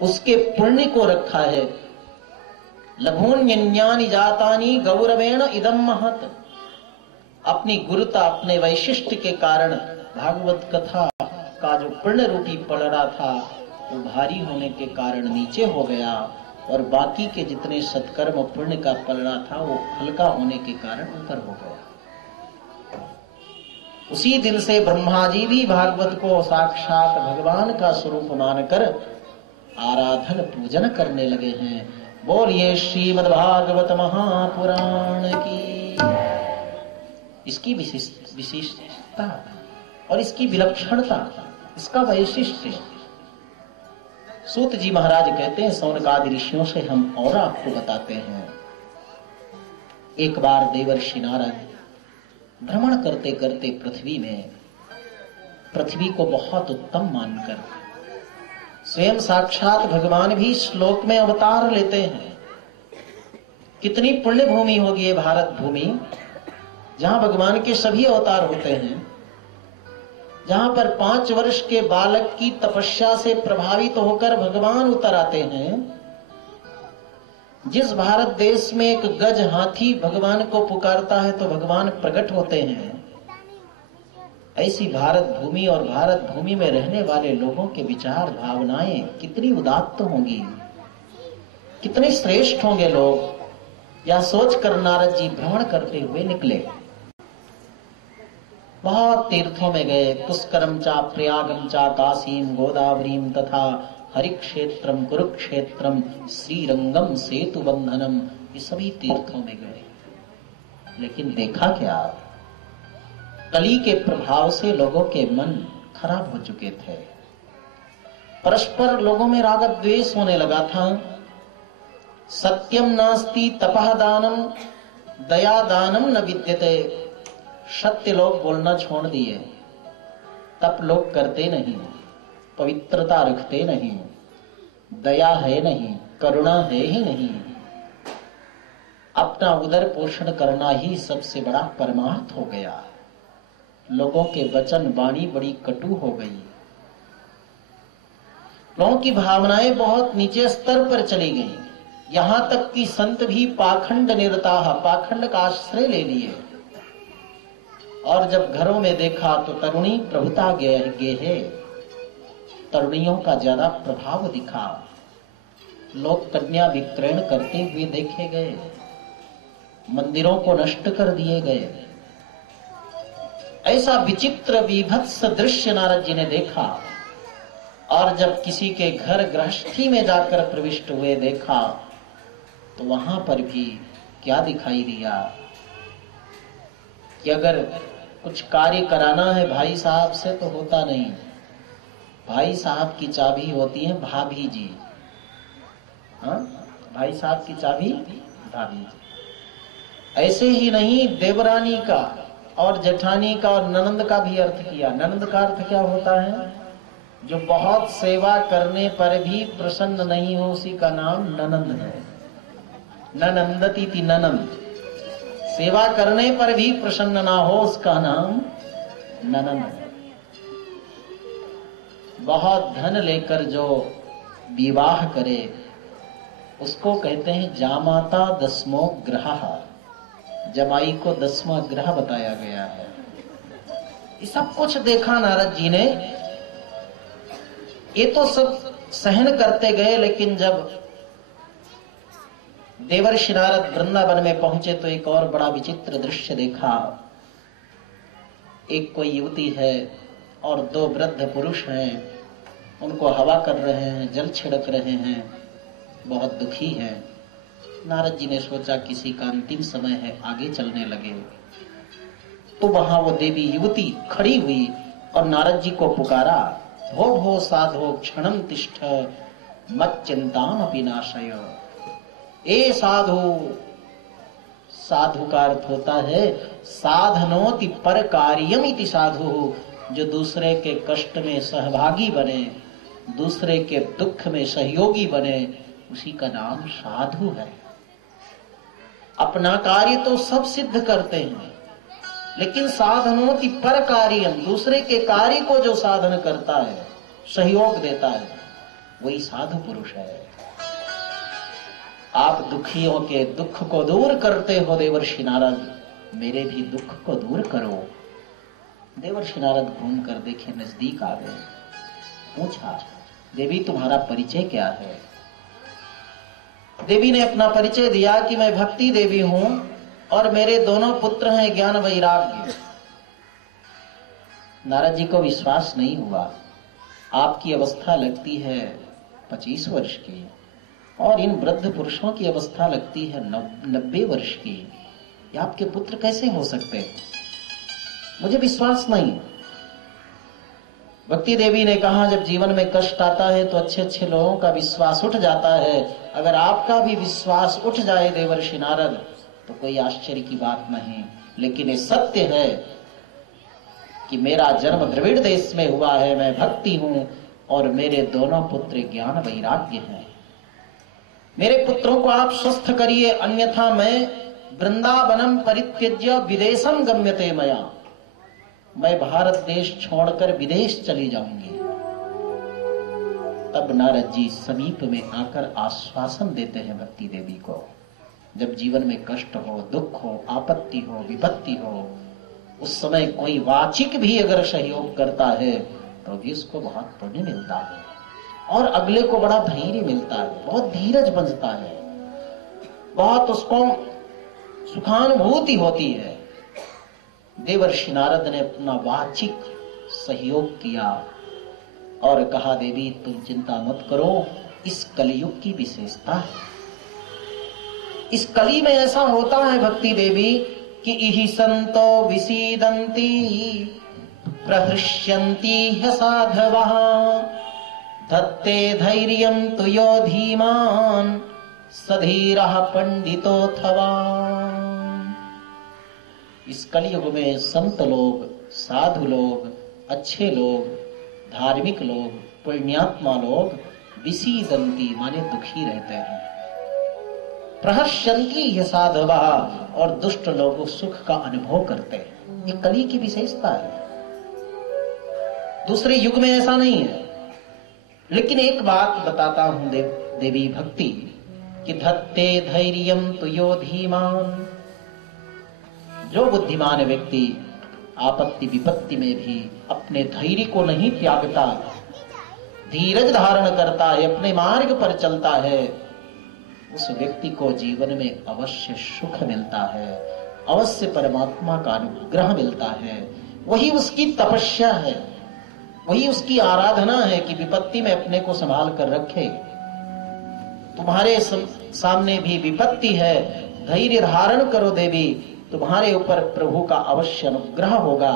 उसके पुण्य को रखा है। लघून्यन्यानि जातानि गौरवेण इदम महत्। अपनी गुरुता, अपने वैशिष्ट्य के कारण भागवत कथा का जो पुण्य रूपी पलड़ा था वो भारी होने के कारण नीचे हो गया, और बाकी के जितने सत्कर्म पुण्य का पलड़ा था वो हल्का होने के कारण ऊपर हो गया। उसी दिन से ब्रह्मा जी भी भागवत को साक्षात भगवान का स्वरूप मानकर आराधन पूजन करने लगे हैं। बोलिए श्रीमद् भागवत महापुराण की। इसकी विशिष्टता और इसकी विलक्षणता, इसका वैशिष्ट्य सूत जी महाराज कहते हैं, सौनकादि ऋषियों से हम और आपको बताते हैं। एक बार देवर्षि नारद भ्रमण करते करते पृथ्वी को बहुत उत्तम मानकर स्वयं साक्षात भगवान भी श्लोक में अवतार लेते हैं। कितनी पुण्य भूमि होगी ये भारत भूमि, जहां भगवान के सभी अवतार होते हैं, जहां पर 5 वर्ष के बालक की तपस्या से प्रभावित होकर भगवान उतर आते हैं। जिस भारत देश में एक गज हाथी भगवान को पुकारता है तो भगवान प्रकट होते हैं। ऐसी भारत भूमि और भारत भूमि में रहने वाले लोगों के विचार भावनाएं कितनी उदात्त होंगी, कितने श्रेष्ठ होंगे लोग। यह सोचकर नारद जी भ्रमण करते हुए निकले। बहुत तीर्थों में गए, पुष्करम चा प्रयागम चा काशीम गोदावरीम तथा हरिक्षेत्रम कुरुक्षेत्रम श्रीरंगम सेतु बंधनम, ये सभी तीर्थों में गए। लेकिन देखा क्या, कली के प्रभाव से लोगों के मन खराब हो चुके थे। परस्पर लोगों में राग द्वेष होने लगा था। सत्यम नास्ति तपः दानम दया दानम न विद्यते। सत्य लोग बोलना छोड़ दिए, तप लोग करते नहीं, पवित्रता रखते नहीं, दया है नहीं, करुणा है ही नहीं। अपना उदर पोषण करना ही सबसे बड़ा परमार्थ हो गया। लोगों के वचन वाणी बड़ी कटु हो गई। लोगों की भावनाएं बहुत नीचे स्तर पर चली गई। यहां तक कि संत भी पाखंड निरताः, पाखंड का आश्रय ले लिए। और जब घरों में देखा तो तरुणी प्रभुता गेहे, तरुणियों का ज्यादा प्रभाव दिखा। लोग कन्या विक्रयण करते हुए देखे गए, मंदिरों को नष्ट कर दिए गए। ऐसा विचित्र विभत्स दृश्य नारद जी ने देखा। और जब किसी के घर गृहस्थी में जाकर प्रविष्ट हुए देखा तो वहां पर भी क्या दिखाई दिया कि अगर कुछ कार्य कराना है भाई साहब से तो होता नहीं। भाई साहब की चाबी होती है भाभी जी। हाँ, भाई साहब की चाबी भाभी जी। ऐसे ही नहीं, देवरानी का और जेठानी का और ननंद का भी अर्थ किया। ननंद का अर्थ क्या होता है? जो बहुत सेवा करने पर भी प्रसन्न नहीं हो, उसी का नाम ननंद है। ननंदती थी ननंद, सेवा करने पर भी प्रसन्न ना हो उसका नाम ननंद है। बहुत धन लेकर जो विवाह करे उसको कहते हैं जामाता दसमो ग्रह। जमाई को 10वां ग्रह बताया गया है। ये सब कुछ देखा नारद जी ने। ये तो सब सहन करते गए, लेकिन जब देवर्षि नारद वृंदावन में पहुंचे तो एक और बड़ा विचित्र दृश्य देखा। एक कोई युवती है और 2 वृद्ध पुरुष हैं, उनको हवा कर रहे हैं, जल छिड़क रहे हैं, बहुत दुखी हैं। नारद जी ने सोचा किसी का अंतिम समय है, आगे चलने लगे। तो वहां वो देवी युवती खड़ी हुई और नारद जी को पुकारा, भो भो साधो क्षणम तिष्ठ मत चिंताम अपि नाशय। ए साधु, साधु का अर्थ होता है साधनोति पर कार्यम इति साधु। जो दूसरे के कष्ट में सहभागी बने, दूसरे के दुख में सहयोगी बने, उसी का नाम साधु है। अपना कार्य तो सब सिद्ध करते हैं, लेकिन साधनोति पर कार्यम, दूसरे के कार्य को जो साधन करता है, सहयोग देता है, वही साधु पुरुष है। आप दुखियों के दुख को दूर करते हो देवर्षि नारद, मेरे भी दुख को दूर करो। देवर्षि नारद घूम कर देखे, नजदीक आ गए। पूछा, देवी तुम्हारा परिचय क्या है? देवी ने अपना परिचय दिया कि मैं भक्ति देवी हूं और मेरे दोनों पुत्र हैं ज्ञान वैराग्य। नारद जी को विश्वास नहीं हुआ। आपकी अवस्था लगती है 25 वर्ष की और इन वृद्ध पुरुषों की अवस्था लगती है 90 वर्ष की। ये आपके पुत्र कैसे हो सकते हैं? मुझे विश्वास नहीं। भक्ति देवी ने कहा, जब जीवन में कष्ट आता है तो अच्छे अच्छे लोगों का विश्वास उठ जाता है। अगर आपका भी विश्वास उठ जाए देवर्षि नारद तो कोई आश्चर्य की बात नहीं। लेकिन ये सत्य है कि मेरा जन्म द्रविड़ देश में हुआ है, मैं भक्ति हूं और मेरे दोनों पुत्र ज्ञान वैराग्य हैं। मेरे पुत्रों को आप स्वस्थ करिए, अन्यथा मैं वृंदावनम परित्यज्य विदेशम गम्यते मया, मैं भारत देश छोड़कर विदेश चली जाऊंगी। तब नारद जी समीप में आकर आश्वासन देते हैं भक्ति देवी को। जब जीवन में कष्ट हो, दुख हो, आपत्ति हो, विपत्ति हो, उस समय कोई वाचिक भी अगर सहयोग करता है तो भी उसको बहुत पुण्य मिलता है और अगले को बड़ा धैर्य मिलता है, बहुत धीरज बनता है, बहुत उसको सुखानुभूति होती है। देवर्षि नारद ने अपना वाचिक सहयोग किया और कहा, देवी तुम चिंता मत करो, इस कलयुग की विशेषता है। इस कली में ऐसा होता है भक्ति देवी कि इहि संतो विसीदन्ति प्रहृष्यन्ति ह्य साधवः धत्ते धैर्यं तु यो धीमान् सधीरः पंडितोऽथवा। इस कलयुग में संत लोग, साधु लोग, अच्छे लोग, धार्मिक लोग, पुण्यात्मा लोग विसीदन्ति माने दुखी रहते हैं, प्रहर्षन्ति ये साधवा और दुष्ट लोग सुख का अनुभव करते हैं। ये कली की विशेषता है, दूसरे युग में ऐसा नहीं है। लेकिन एक बात बताता हूं देवी भक्ति कि धत्ते धैर्यं तु यो धीमान, जो बुद्धिमान व्यक्ति आपत्ति विपत्ति में भी अपने धैर्य को नहीं त्यागता, धीरज धारण करता है, अपने मार्ग पर चलता है, उस व्यक्ति को जीवन में अवश्य सुख मिलता है, अवश्य परमात्मा का अनुग्रह मिलता है। वही उसकी तपस्या है, वही उसकी आराधना है कि विपत्ति में अपने को संभाल कर रखे। तुम्हारे सामने भी विपत्ति है, धैर्य धारण करो देवी, तुम्हारे ऊपर प्रभु का अवश्य अनुग्रह होगा।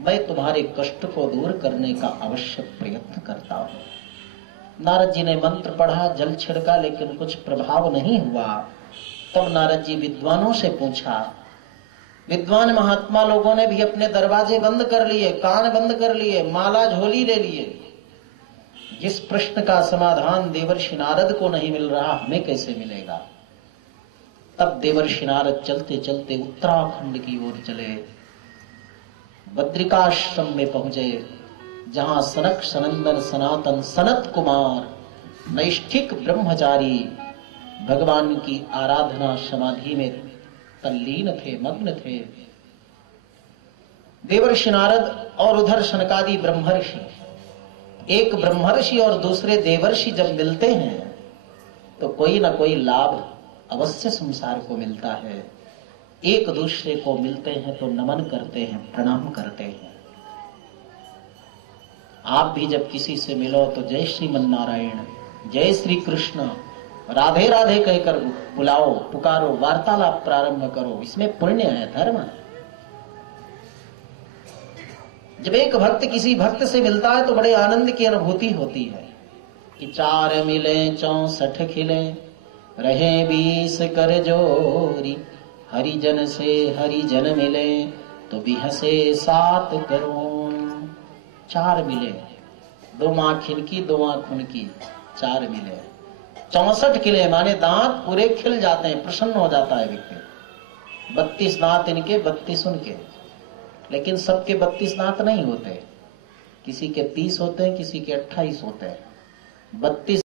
मैं तुम्हारे कष्ट को दूर करने का अवश्य प्रयत्न करता हूं। नारद जी ने मंत्र पढ़ा, जल छिड़का, लेकिन कुछ प्रभाव नहीं हुआ। तब नारद जी विद्वानों से पूछा। विद्वान महात्मा लोगों ने भी अपने दरवाजे बंद कर लिए, कान बंद कर लिए, माला झोली ले लिए। जिस प्रश्न का समाधान देवर्षि नारद को नहीं मिल रहा, हमें कैसे मिलेगा? तब देवर्षि नारद चलते चलते उत्तराखंड की ओर चले, बद्रिकाश्रम में पहुंचे, जहां सनक सनंदन सनातन सनत कुमार नैष्ठिक ब्रह्मचारी भगवान की आराधना समाधि में तल्लीन थे, मग्न थे। देवर्षि नारद और उधर शनकादि ब्रह्मर्षि, एक ब्रह्मर्षि और दूसरे देवर्षि जब मिलते हैं तो कोई ना कोई लाभ अवश्य संसार को मिलता है। एक दूसरे को मिलते हैं तो नमन करते हैं, प्रणाम करते हैं। आप भी जब किसी से मिलो तो जय श्रीमन नारायण, जय श्री कृष्ण, राधे राधे कहकर बुलाओ, पुकारो, वार्तालाप प्रारंभ करो। इसमें पुण्य है, धर्म है। जब एक भक्त किसी भक्त से मिलता है तो बड़े आनंद की अनुभूति होती है कि 4 मिले 64 खिले, रहे 20 कर जोरी, हरिजन से हरिजन मिले तो बिहसे 7 करोड़। 4 मिले, 2 आंख खिनकी, 2 आंख खुनकी, 4 मिले, 64 खिले माने दांत पूरे खिल जाते हैं, प्रसन्न हो जाता है व्यक्ति। 32 दांत इनके, 32 उनके, लेकिन सबके 32 दांत नहीं होते। किसी के 30 होते हैं, किसी के 28 होते हैं। 32